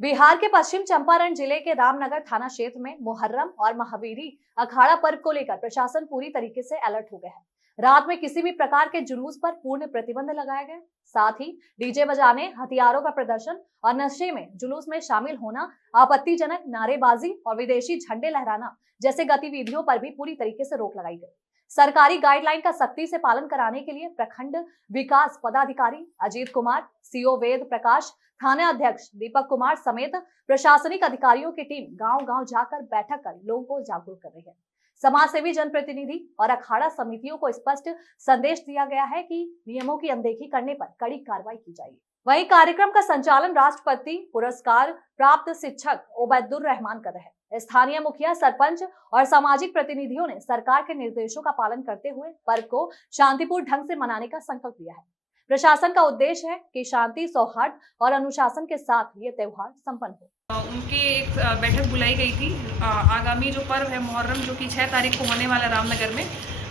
बिहार के पश्चिम चंपारण जिले के रामनगर थाना क्षेत्र में मुहर्रम और महावीरी अखाड़ा पर्व को लेकर प्रशासन पूरी तरीके से अलर्ट हो गया है। रात में किसी भी प्रकार के जुलूस पर पूर्ण प्रतिबंध लगाया गया। साथ ही डीजे बजाने, हथियारों का प्रदर्शन और नशे में जुलूस में शामिल होना, आपत्तिजनक नारेबाजी और विदेशी झंडे लहराना जैसे गतिविधियों पर भी पूरी तरीके से रोक लगाई गई। सरकारी गाइडलाइन का सख्ती से पालन कराने के लिए प्रखंड विकास पदाधिकारी अजीत कुमार, सीओ वेद प्रकाश, थाना अध्यक्ष दीपक कुमार समेत प्रशासनिक अधिकारियों की टीम गांव-गांव जाकर बैठक कर लोगों को जागरूक कर रही है। समाज सेवी, जनप्रतिनिधि और अखाड़ा समितियों को स्पष्ट संदेश दिया गया है कि नियमों की अनदेखी करने पर कड़ी कार्रवाई की जाएगी। वहीं कार्यक्रम का संचालन राष्ट्रपति पुरस्कार प्राप्त शिक्षक ओबैदुर रहमान कर रहे हैं। स्थानीय मुखिया, सरपंच और सामाजिक प्रतिनिधियों ने सरकार के निर्देशों का पालन करते हुए पर्व को शांतिपूर्ण ढंग से मनाने का संकल्प लिया है। प्रशासन का उद्देश्य है कि शांति, सौहार्द और अनुशासन के साथ ये त्योहार संपन्न हो। उनकी एक बैठक बुलाई गई थी। आगामी जो पर्व है मुहर्रम, जो कि 6 तारीख को होने वाला रामनगर में,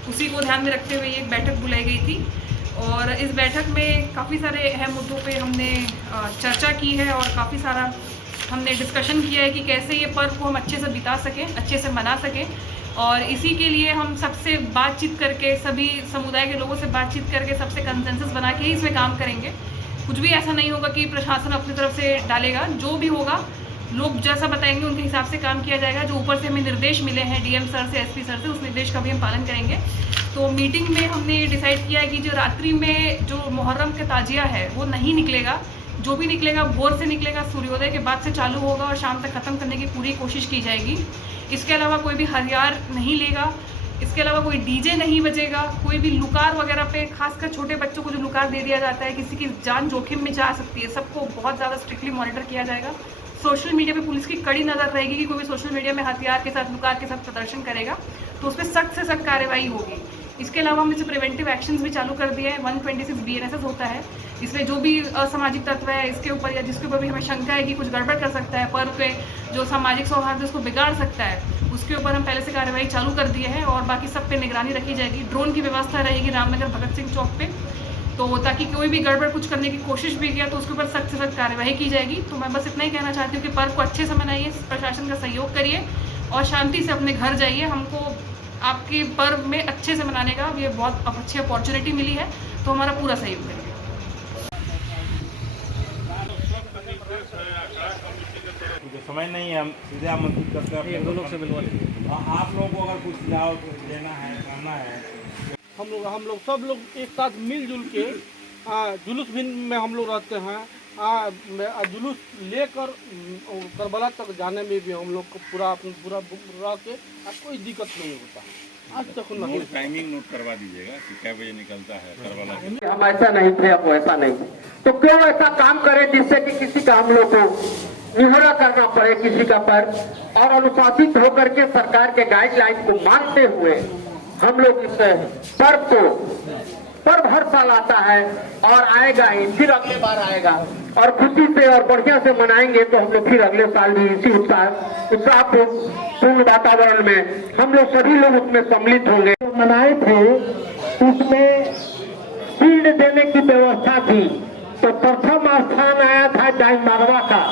उसी को ध्यान में रखते हुए एक बैठक बुलाई गई थी। और इस बैठक में काफ़ी सारे अहम मुद्दों पे हमने चर्चा की है और काफ़ी सारा हमने डिस्कशन किया है कि कैसे ये पर्व को हम अच्छे से बिता सकें, अच्छे से मना सकें। और इसी के लिए हम सबसे बातचीत करके, सभी समुदाय के लोगों से बातचीत करके, सबसे कंसेंसस बना के ही इसमें काम करेंगे। कुछ भी ऐसा नहीं होगा कि प्रशासन अपनी तरफ से डालेगा। जो भी होगा, लोग जैसा बताएंगे उनके हिसाब से काम किया जाएगा। जो ऊपर से हमें निर्देश मिले हैं डीएम सर से, एसपी सर से, उस निर्देश का भी हम पालन करेंगे। तो मीटिंग में हमने ये डिसाइड किया है कि जो रात्रि में जो मुहर्रम का ताजिया है वो नहीं निकलेगा। जो भी निकलेगा भोर से निकलेगा, सूर्योदय के बाद से चालू होगा और शाम तक ख़त्म करने की पूरी कोशिश की जाएगी। इसके अलावा कोई भी हथियार नहीं लेगा, इसके अलावा कोई डीजे नहीं बजेगा, कोई भी लुकार वगैरह पे, खासकर छोटे बच्चों को जो लुकार दे दिया जाता है, किसी की जान जोखिम में जा सकती है, सबको बहुत ज़्यादा स्ट्रिक्टली मॉनिटर किया जाएगा। सोशल मीडिया पे पुलिस की कड़ी नज़र रहेगी कि कोई भी सोशल मीडिया में हथियार के साथ, लुकार के साथ प्रदर्शन करेगा तो उस पर सख्त से सख्त कार्रवाई होगी। इसके अलावा हमने प्रिवेंटिव एक्शंस भी चालू कर दिए हैं। 126 BNSS होता है। इसमें जो भी असामाजिक तत्व है, इसके ऊपर या जिसके ऊपर भी हमें शंका है कि कुछ गड़बड़ कर सकता है, पर्व पे जो सामाजिक सौहार्द उसको बिगाड़ सकता है, उसके ऊपर हम पहले से कार्रवाई चालू कर दिए हैं। और बाकी सब पे निगरानी रखी जाएगी। ड्रोन की व्यवस्था रहेगी रामनगर भगत सिंह चौक पे, तो ताकि कोई भी गड़बड़ कुछ करने की कोशिश भी किया तो उसके ऊपर सख्त से सख्त कार्रवाई की जाएगी। तो मैं बस इतना ही कहना चाहती हूँ कि पर्व को अच्छे से मनाइए, प्रशासन का सहयोग करिए और शांति से अपने घर जाइए। हमको आपके पर्व में अच्छे से मनाने का ये बहुत अच्छी अपॉर्चुनिटी मिली है, तो हमारा पूरा सहयोग करिए। समझ नहीं है, हम सीधे आमंत्रित करते हैं अपने लोग से मिलवा लीजिए। आप लोगों को अगर कुछ सुझाव देना है, करना है, हम लोग सब लोग एक साथ मिलजुल के जुलूस भी में हम लोग रहते हैं। जुलूस लेकर करबला तक जाने में भी हम लोग को पूरा रह के कोई दिक्कत नहीं होता। आज तक टाइमिंग नोट करवा दीजिएगा कि क्या बजे निकलता है करबला। हम ऐसा नहीं थे, अब वैसा नहीं, तो क्यों ऐसा काम करें जिससे कि किसी का हम लोग को निहोरा करना पड़े किसी का पर्व। और अनुशासित होकर के सरकार के गाइडलाइन को मानते हुए हम लोग इस पर्व हर साल आता है और आएगा ही, फिर अगले बार आएगा और खुशी से और बढ़िया से मनाएंगे। तो हम लोग फिर अगले साल भी इसी उत्साहपूर्ण वातावरण में हम लोग सभी लोग उसमें सम्मिलित होंगे। मनाए थे उसमें फील्ड देने की व्यवस्था थी, तो प्रथम स्थान आया था डाई मारवा का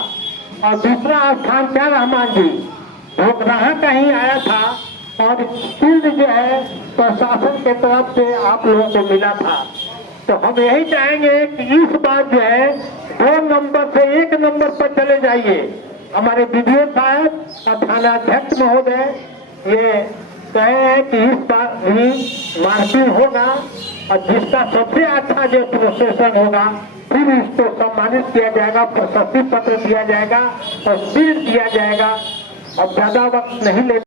और दूसरा स्थान क्या रहमान जी भोगराहा का ही आया था। और फील्ड जो है प्रशासन के तरफ से आप लोगों को मिला था। तो हम यही चाहेंगे कि इस बार जो है 2 नंबर से 1 नंबर पर चले जाइए। हमारे विडियो साहब और थाना अध्यक्ष महोदय ये कहे हैं कि इस बार भी मार्किंग होगा और जिसका सबसे अच्छा जो प्रोसेसन होगा फिर इसको सम्मानित किया जाएगा, प्रशस्ति पत्र दिया जाएगा और शील्ड दिया जाएगा। अब ज्यादा वक्त नहीं ले